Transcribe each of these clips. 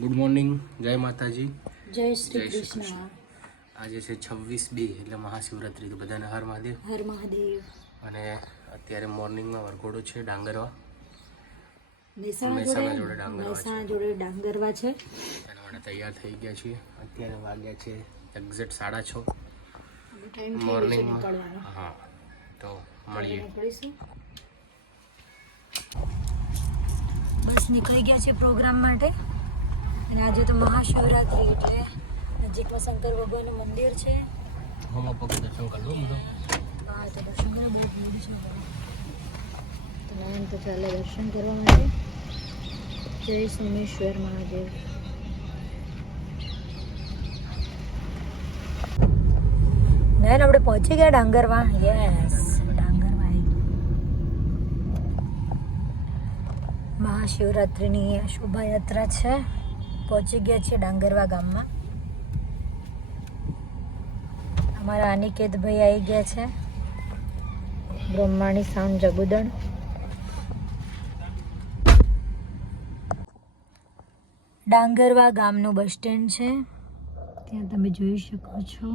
Good morning, જય માતાજી, જય શ્રી કૃષ્ણ. આજે છે 26/2 એટલે મહાશિવરાત્રી. તો બધાને હર મહાદેવ. હર મહાદેવ. અને અત્યારે મોર્નિંગમાં વરઘોડો છે ડાંગરવા, મહેસાણા જોડે ડાંગરવા છે. એના માટે તૈયાર થઈ ગયા છીએ. અત્યારે વાગ્યા છે એક્ઝેક્ટ 6:30 મોર્નિંગમાં. હા, તો મળીએ. બસ નીકળી ગયા છે પ્રોગ્રામ માટે. અને આજે તો મહાશિવરાત્રી એટલે નજીકમાં શંકર ભગવાનનું મંદિર છે. હમણાં પગ દર્શન કરવું બધો. હા, તો દર્શન કરો, બહુ ભીડ છે. તો નામ તો ચાલે દર્શન કરવા માટે. જય સોમેશ્વર મહાદેવ. નયન આપણે પહોંચી ગયા ડાંગરવા. યસ, ડાંગરવા. મહાશિવરાત્રિની શોભાયાત્રા છે. પહોંચી ગયા છે ડાંગરવા ગામમાં. અમારા અનિકેતભાઈ આવી ગયા છે. બ્રહ્માણી સાઉન્ડ જગુદણ. ડાંગરવા ગામનું બસ સ્ટેન્ડ છે, ત્યાં તમે જોઈ શકો છો.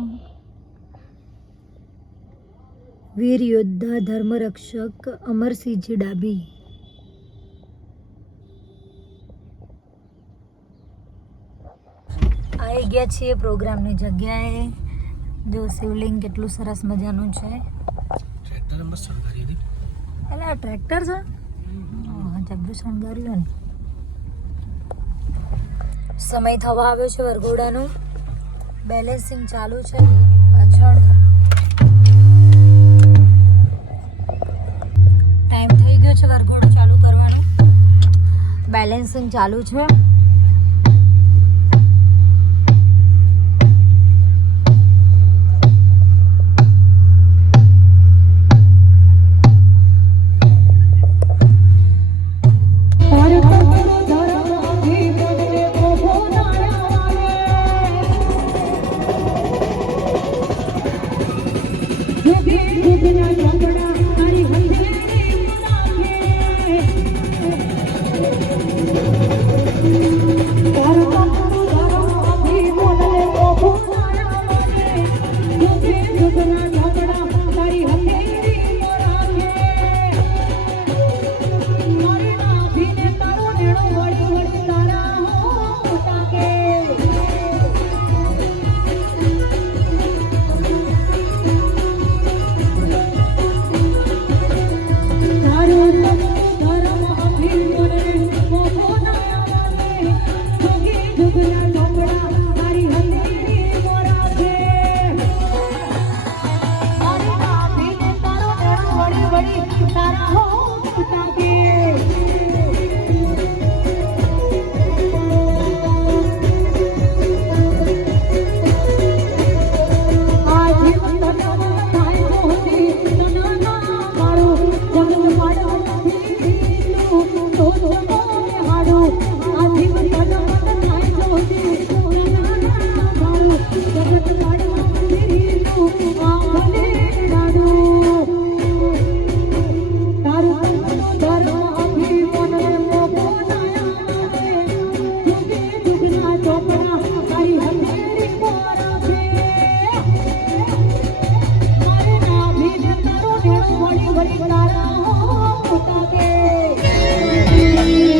વીર યોદ્ધા ધર્મરક્ષક અમરસિંહજી ડાબી. આવી ગયા છીએ પ્રોગ્રામની જગ્યાએ. જો શિવલિંગ કેટલું સરસ મજાનું છે. ટ્રેક્ટર મસ્ત શણગારી હતી. એટલે આ ટ્રેક્ટર છે. જબરું શણગાર્યું ને. સમય થવા આવ્યો છે વરઘોડાનું. બેલેન્સિંગ ચાલુ છે પાછળ. ટાઈમ થઈ ગયો છે વરઘોડો ચાલુ કરવાનો. બેલેન્સિંગ ચાલુ છે.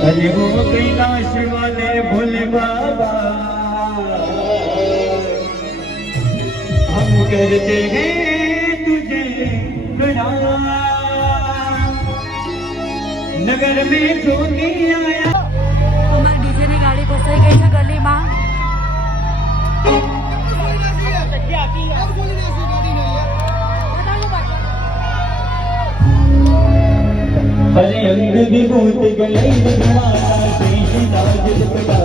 अरे वो कैलाश वाले भोले बाबा हम करते हैं तुझे प्रणाम। नगर में जोगी आया। અમારી ડીજે ની ગાડી ફસાઈ ગઈ છે ગલીમાં. अरे अंग विभूत गले घुमाना शेष नाग दुपटा।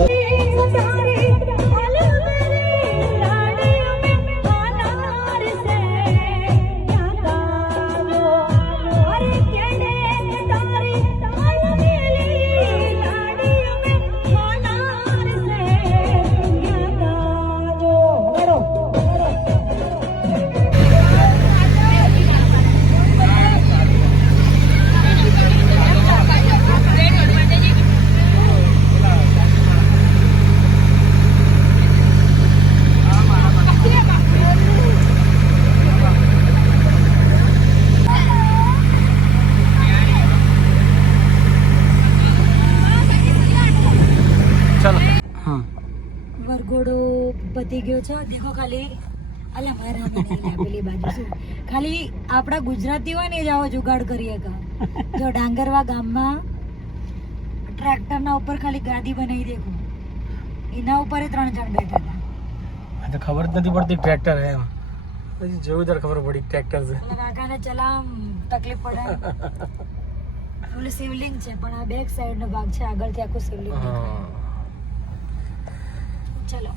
વરઘોડો પતી ગયો છે. દેખો ખાલી અલા મારા પેલી બાજુ શું ખાલી આપણા ગુજરાતી હોય ને જ આવો જુગાડ કરીએ કા. જો ડાંગરવા ગામમાં ટ્રેક્ટરના ઉપર ખાલી ગાદી બનાવી દેખો, એના ઉપર 3 જણ બેઠા હતા. તો ખબર જ નથી પડતી ટ્રેક્ટર હે એમ. પછી જેવું ત્યારે ખબર પડી ટ્રેક્ટર છે. કાકાને ચલામ તકલીફ પડે. ઓલું શિવલિંગ છે પણ આ બેક સાઈડ નો ભાગ છે, આગળથી આખું શિવલિંગ. ચલો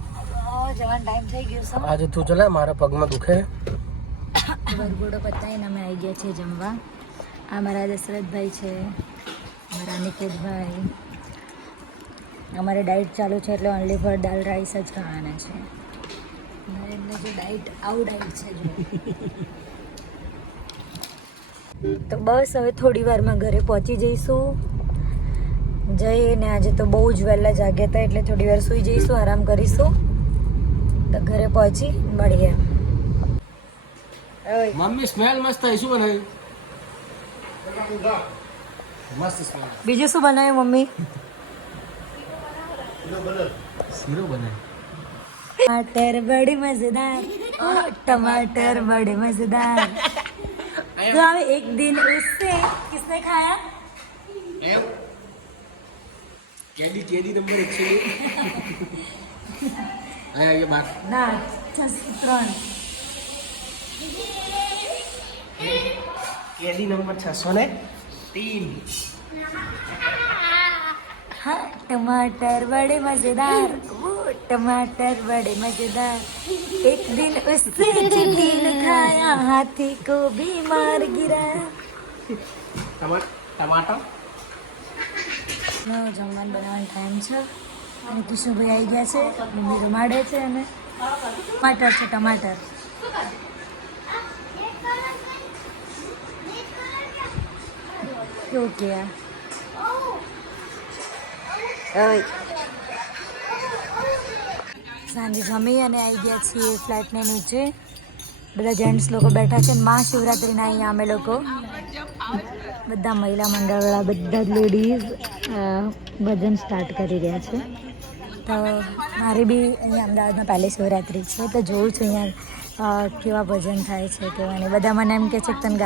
જવાનો ટાઈમ થઈ ગયો છે. આજે તું ચલા, મારા પગમાં દુખે. વરઘોડો પતાવીને અમે આવી ગયા છીએ જમવા. આ મારા દશરથભાઈ છે, મારા નિકેતભાઈ. અમારે ડાયટ ચાલુ છે એટલે ઓનલી ફોર દાલ રાઈસ જ ખાવાના છે. એમને જે ડાયટ આવું ડાયટ છે જો. તો બસ હવે થોડી વારમાં ઘરે પહોંચી જઈશું. જઈને આજે તો બહુ જ વહેલા જાગ્યા હતા એટલે થોડી વાર સૂઈ જઈશું, આરામ કરીશું. તો ઘરે પહોંચી મળીએ. મમ્મી સ્મેલ મસ્ત આવી. શું બનાવ્યું? મસ્ત સ્મેલ. બીજું શું બનાવ્યું મમ્મી? શીરો બનાવ્યો. टमाटर बड़े मजेदार, ओ टमाटर बड़े मजेदार. तो अब एक दिन उससे किसने खाया? કેદી નંબર 1 છે. આયા ये बात ના 603. કેદી નંબર 603. हाँ टमाटर बड़े मजेदार, वो टमाटर बड़े मजेदार. एक दिन उससे चींटी खाया, हाथी को भी मार गिराया. ટમાટર નો જમવાનું બનાવવાનો ટાઈમ છે અને કિશુભાઈ આવી ગયા છે. મમ્મી રમાડે છે અને ટમાટર છે ટમાટર. કેવું કે સાંજે જમી અને આવી ગયા છીએ ફ્લેટને નીચે. બધા જેન્ટ્સ લોકો બેઠા છે. મહાશિવરાત્રિના અહીંયા અમે લોકો બધા મહિલા મંડળવાળા બધા જ લેડીઝ ભજન સ્ટાર્ટ કરી રહ્યા છે. તો મારી બી અહીંયા અમદાવાદમાં પહેલી શિવરાત્રિ છે તો જોઉં છું અહીંયા કેવા ભજન થાય છે કેવા નહીં. બધા મને એમ કહે છે કે તને